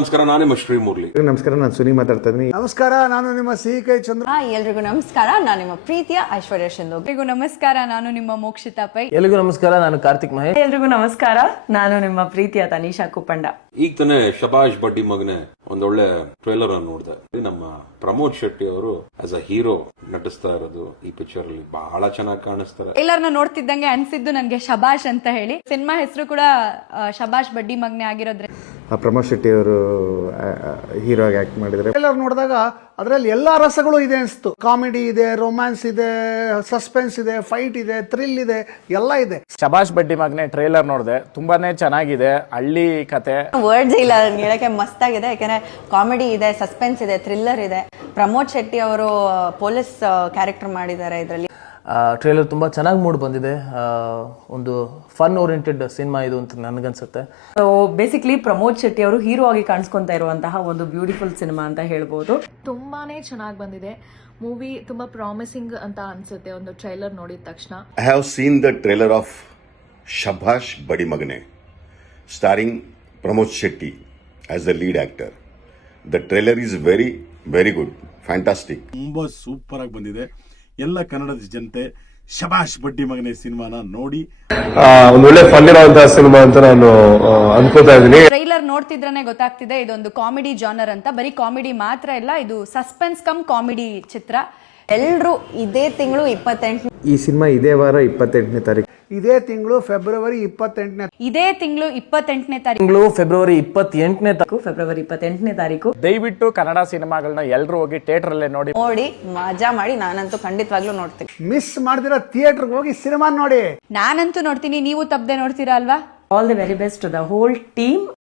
ನಮಸ್ಕಾರ, ನಾನು ನಿಮ್ಮ ಶ್ರೀ ಮುರಳಿ. ನಮಸ್ಕಾರ, ನಾನು ಸುನಿ ಮಾತಾಡ್ತಾ ಇದ್ದೀನಿ. ನಮಸ್ಕಾರ, ನಾನು ನಿಮ್ಮ ಸಿಹಿ ಚಂದ್ರ. ಎಲ್ರಿಗೂ ನಮಸ್ಕಾರ, ನಾನು ನಿಮ್ಮ ಪ್ರೀತಿಯ ಐಶ್ವರ್ಯ ಶಿಂದು. ಎಲ್ರಿಗೂ ನಮಸ್ಕಾರ, ನಾನು ನಿಮ್ಮ ಮೋಕ್ಷಿತಾ ಪೈ. ಎಲ್ರಿಗೂ ನಮಸ್ಕಾರ, ನಾನು ಕಾರ್ತಿಕ್ ಮಹೇಶ್. ಎಲ್ರಿಗೂ ನಮಸ್ಕಾರ, ನಾನು ನಿಮ್ಮ ಪ್ರೀತಿಯ ತನಿಷಾ ಕುಪ್ಪಂಡ. ಈಗ ತಾನೇ ಶಬಾಷ್ ಬಡ್ಡಿ ಮಗನೆ ಒಂದೊಳ್ಳೆ ಟ್ರೇಲರ್ ಅನ್ನು ನೋಡಿದೆ. ನಮ್ಮ ಪ್ರಮೋದ್ ಶೆಟ್ಟಿ ಅವರು ಆಸ್ ಅ ಹೀರೋ ನಟಿಸ್ತಾ ಇರೋದು ಈ ಪಿಕ್ಚರ್ ಅಲ್ಲಿ ಬಹಳ ಚೆನ್ನಾಗಿ ಕಾಣಿಸ್ತಾರೆ. ಟ್ರೈಲರ್ನ ನೋಡ್ತಿದ್ದಂಗೆ ಅನ್ಸಿದ್ದು ನನ್ಗೆ ಶಬಾಷ್ ಅಂತ ಹೇಳಿ. ಸಿನಿಮಾ ಹೆಸರು ಕೂಡ ಶಬಾಷ್ ಬಡ್ಡಿ ಮಗನೆ ಆಗಿರೋದ್ರೆ ಪ್ರಮೋದ್ ಶೆಟ್ಟಿ ಅವರು ಹೀರೋ ಆಗಿ ಆಕ್ಟ್ ಮಾಡಿದ್ರೆ ಟ್ರೇಲರ್ ನೋಡಿದಾಗ ಅದರಲ್ಲಿ ಎಲ್ಲಾ ರಸಗಳು ಇದೆ ಅನಿಸ್ತು. ಕಾಮಿಡಿ ಇದೆ, ರೊಮ್ಯಾನ್ಸ್ ಇದೆ, ಸಸ್ಪೆನ್ಸ್ ಇದೆ, ಫೈಟ್ ಇದೆ, ಥ್ರಿಲ್ ಇದೆ, ಎಲ್ಲ ಇದೆ. ಶಬಾಷ್ ಬಡ್ಡಿ ಮಗನೆ ಟ್ರೇಲರ್ ನೋಡಿದೆ, ತುಂಬಾನೇ ಚೆನ್ನಾಗಿದೆ. ಹಳ್ಳಿ ಕತೆ, ವರ್ಡ್ಸ್ ಇಲ್ಲ ಹೇಳಕ್ಕೆ, ಮಸ್ತಾಗಿದೆ. ಯಾಕಂದ್ರೆ ಕಾಮಿಡಿ ಇದೆ, ಸಸ್ಪೆನ್ಸ್ ಇದೆ, ಥ್ರಿಲ್ಲರ್ ಇದೆ. ಪ್ರಮೋದ್ ಶೆಟ್ಟಿ ಅವರು ಪೊಲೀಸ್ ಕ್ಯಾರೆಕ್ಟರ್ ಮಾಡಿದ್ದಾರೆ ಇದರಲ್ಲಿ. ಟ್ರೇಲರ್ ತುಂಬ ಚೆನ್ನಾಗಿ ಮೂಡ್ ಬಂದಿದೆ. ಒಂದು ಫನ್ ಓರಿಯೆಂಟೆಡ್ ಸಿನಿಮಾ ಇದು ಅಂತ ನನಗನ್ಸುತ್ತೆ. ಬೇಸಿಕ್ಲಿ ಪ್ರಮೋದ್ ಶೆಟ್ಟಿ ಅವರು ಹೀರೋ ಆಗಿ ಕಾಣಿಸ್ಕೊಂತಾ ಇರುವಂತಹ ಒಂದು ಬ್ಯೂಟಿಫುಲ್ ಸಿನಿಮಾ ಅಂತ ಹೇಳ್ಬೋದು. ತುಂಬಾನೇ ಚೆನ್ನಾಗಿ ಬಂದಿದೆ ಮೂವಿ. ತುಂಬಾ ಪ್ರಾಮಿಸಿಂಗ್ ಅಂತ ಅನ್ಸುತ್ತೆ ಒಂದು ಟ್ರೈಲರ್ ನೋಡಿದ ತಕ್ಷಣ. I have seen the trailer of Shabash Badi Magane, starring Pramod Shetty as the lead actor. The trailer is very, very good, fantastic. ತುಂಬಾ ಸೂಪರ್ ಆಗಿ ಬಂದಿದೆ. ಎಲ್ಲ ಕನ್ನಡದ ಜನತೆ ಶಬಾಷ್ ಬಡ್ಡಿ ಮಗನೆ ಸಿನಿಮಾನ ನೋಡಿ ಒಂದು ಒಳ್ಳೆ ಫನ್ ಇರುವಂತಹ ಸಿನಿಮಾ ಅಂತ ನಾನು ಅನ್ಕೋತಾ ಇದ್ದೀನಿ. ಟ್ರೈಲರ್ ನೋಡ್ತಿದ್ರನೆ ಗೊತ್ತಾಗ್ತಿದೆ ಇದೊಂದು ಕಾಮಿಡಿ ಜಾನರ್ ಅಂತ. ಬರೀ ಕಾಮಿಡಿ ಮಾತ್ರ ಇಲ್ಲ, ಇದು ಸಸ್ಪೆನ್ಸ್ ಕಮ್ ಕಾಮಿಡಿ ಚಿತ್ರ. ಎಲ್ರು ಇದೇ ತಿಂಗಳು 28 ಈ ಸಿನಿಮಾ ಇದೇ ವಾರ 28ನೇ ತಾರೀಕು, ಇದೇ ತಿಂಗಳು ಫೆಬ್ರವರಿ 28ನೇ ಇದೇ ತಿಂಗಳು 28ನೇ ತಾರೀಕು, ತಿಂಗಳು ಫೆಬ್ರವರಿ 28ನೇ ಫೆಬ್ರವರಿ 28ನೇ ತಾರೀಕು. ದಯವಿಟ್ಟು ಕನ್ನಡ ಸಿನಿಮಾಗಳನ್ನ ಎಲ್ಲರೂ ಹೋಗಿ ಥಿಯೇಟರ್ ಅಲ್ಲೇ ನೋಡಿ ಮಜಾ ಮಾಡಿ. ನಾನಂತೂ ಖಂಡಿತವಾಗ್ಲೂ ನೋಡ್ತೀನಿ. ಮಿಸ್ ಮಾಡ್ದಿರೋ ಥಿಯೇಟರ್ಗೆ ಹೋಗಿ ಸಿನಿಮಾ ನೋಡಿ. ನಾನಂತೂ ನೋಡ್ತೀನಿ, ನೀವು ತಪ್ಪದೆ ನೋಡ್ತೀರಾ ಅಲ್ವಾ? All the very best to the whole team.